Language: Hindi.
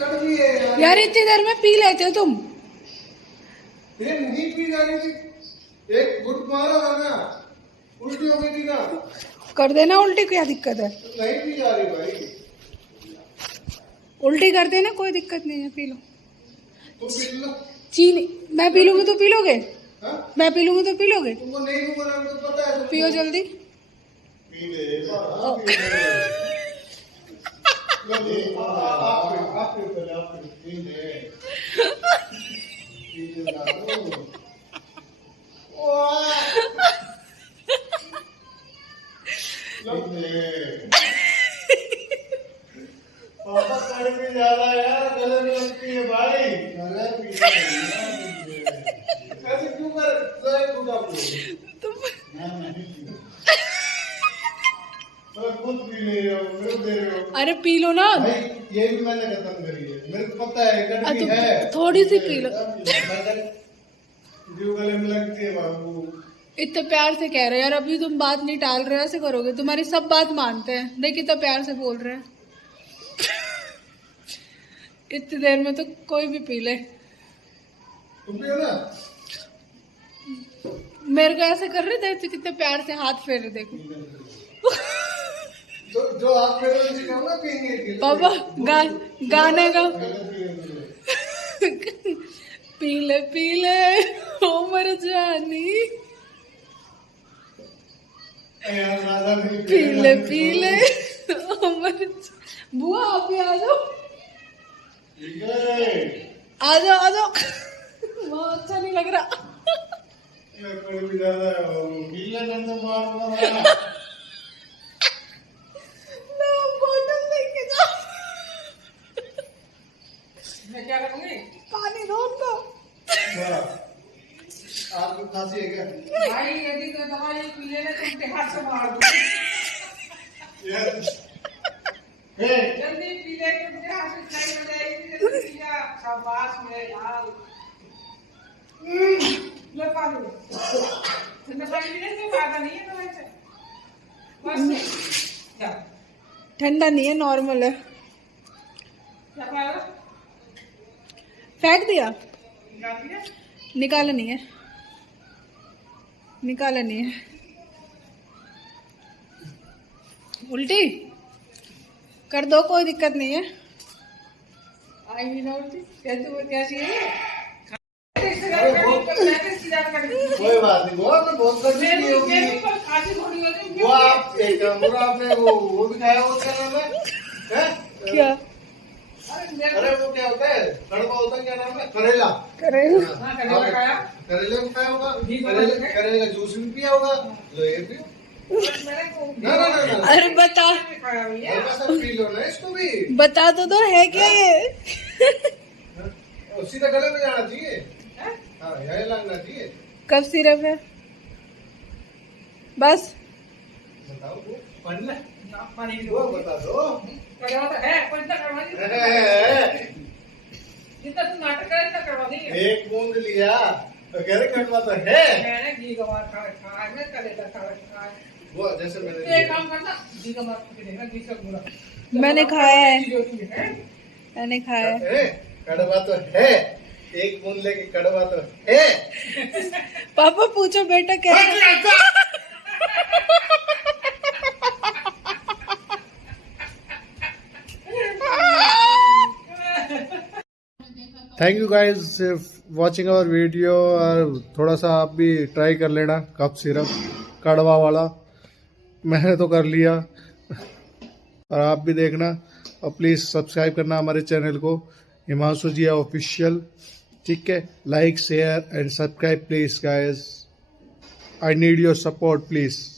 कड़वी है यार इतनी देर में पी लेते हो तुम। ये नहीं पी जा रही थी, एक गुट मारा था ना, उल्टी हो गई थी ना। कर देना उल्टी, क्या दिक्कत है? नहीं पी जा रही भाई। उल्टी कर देना, कोई दिक्कत नहीं है, पी लो। तुम पी लो। चीनी मैं पी लूंगी तो पी लोगे? हाँ? मैं पी लूंगी तो पी लोगे? तुमको नहीं दूंगा ना, तो पता है। पियो जल्दी। पी ले, आप पी ले। आप पी ले। पापा कड़वी ज्यादा यार, गले में लगती है भाई। ऐसे क्यों कर तुम खुद पी ले रहे हो, मेरे को दे रहे हो। अरे पी लो ना भाई ये भी मैंने खत्म करी है, मेरे को पता है कड़वी तो है। थोड़ी सी पी लो। जो गले में लगती है बाबू। इतने प्यार से कह रहे हो यार, अभी तुम बात नहीं टाल रहे हो, ऐसे करोगे? तुम्हारी सब बात मानते हैं, देख इतना प्यार से बोल रहे हैं। इतनी देर में तो कोई भी पी ले। तुम पियो ना। मेरे को ऐसे कर रहे थे तो कितने प्यार से हाथ फेर रहे, देखो। जो आप मेरे को सिखाओ ना पीने के लिए। पापा गाने का पी ले ओ मर जानी, पी ले ओ मर बुआ आप भी आ जाओ, आ जाओ आ जाओ। बहुत अच्छा नहीं लग रहा। बोतल लेके जाओ। मैं क्या करूंगी? पानी दो उनको। आपको खांसी है क्या? भाई यदि तो दवाई पी लेना तो उनके हाथ से मार दूंगी। जल्दी पी ले तो उनके हाथ से सही हो जाएगी। जल्दी पी जा, शाबाश मेरे लाल। ले पानी। ठंडा पानी पीने से फायदा नहीं है दवाई से। बस क्या? ठंडा नहीं है, नॉर्मल है। क्या फायदा? फेंक दिया, निकाल दिया? निकाला नहीं है, निकाला नहीं है। उल्टी कर दो, कोई दिक्कत नहीं है। आई नहीं ना उल्टी? कैसे वो कैसी है? कोई बात नहीं, बहुत गर्मी नहीं होगी। वो आप एक आपने वो भी खाया, वो क्या नाम है? क्या? अरे वो क्या होता है, कड़वा होता है, क्या नाम है? करेला। करेला करेले को खाया होगा, करेले का जूस भी पिया होगा। लो ये पियो। ना अरे बता, सब पी लो ना इसको भी। बता तो है क्या ये? सीधा गले में जाना चाहिए। हाँ यही लगना चाहिए। कब सिरप है? बस बताओ वो पढ़ना पानी वो बता दो। करवा तो है, पर इतना करवा नहीं। जितना तुम नाटक करे इतना करवा नहीं। एक बूंद लिया तो कह रहे कड़वा तो है। मैंने घी गवार खा मैं कलेजा खा वो जैसे मैंने एक काम करना, घी गवार खा देखना, घी से पूरा मैंने खाया है, है। मैंने खाया है। कड़वा तो है, एक बूंद लेके कड़वा तो है। पापा पूछो बेटा कैसे? Thank you guys watching our video. और थोड़ा सा आप भी ट्राई कर लेना कप सिरप कड़वा वाला। मैंने तो कर लिया और आप भी देखना। और प्लीज़ सब्सक्राइब करना हमारे चैनल को, हिमांशु जिया ऑफिशियल। ठीक है, like share and subscribe please guys, I need your support please.